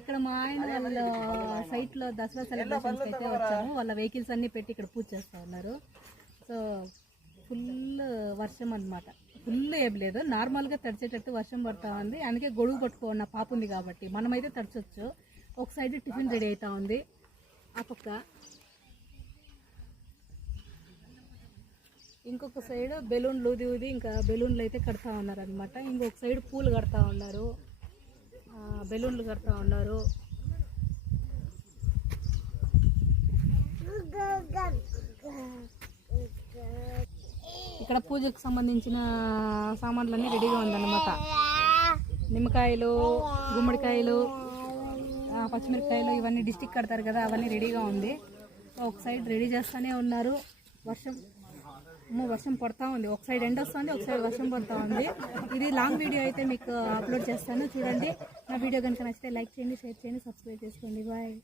ఇక్కడ మా ఆయన వాళ్ళ సైట్లో దసరా సెలబ్రేషన్స్ అయితే వచ్చాము. వాళ్ళ వెహికల్స్ అన్నీ పెట్టి ఇక్కడ పూజ చేస్తూ ఉన్నారు. సో ఫుల్ వర్షం అనమాట. ఫుల్ ఏం లేదు, నార్మల్గా తడిచేటట్టు వర్షం పడుతూ ఉంది. అందుకే గొడుగు పట్టుకున్న పాప ఉంది కాబట్టి మనమైతే తడిచొచ్చు. ఒక సైడ్ టిఫిన్ రెడీ అవుతా ఉంది, ఆ పక్క ఇంకొక సైడ్ బెలూన్లు ఊది ఇంకా బెలూన్లు అయితే కడతా ఉన్నారు అనమాట. ఇంకొక సైడ్ పూలు కడతా ఉన్నారు, బెలూన్లు కడతా ఉన్నారు. ఇక్కడ పూజకు సంబంధించిన సామాన్లన్నీ రెడీగా ఉందన్నమాట. నిమ్మకాయలు, గుమ్మడికాయలు, పచ్చిమిరపకాయలు ఇవన్నీ డిస్టిక్ కడతారు కదా, అవన్నీ రెడీగా ఉంది. ఒక సైడ్ రెడీ చేస్తూనే ఉన్నారు. వర్షం పడుతూ ఉంది. ఒక సైడ్ ఎండ వస్తుంది, ఒక సైడ్ వర్షం పడుతూ ఉంది. ఇది లాంగ్ వీడియో అయితే మీకు అప్లోడ్ చేస్తాను, చూడండి. నా వీడియో కనుక నచ్చితే లైక్ చేయండి, షేర్ చేయండి, సబ్స్క్రైబ్ చేసుకోండి. బాయ్.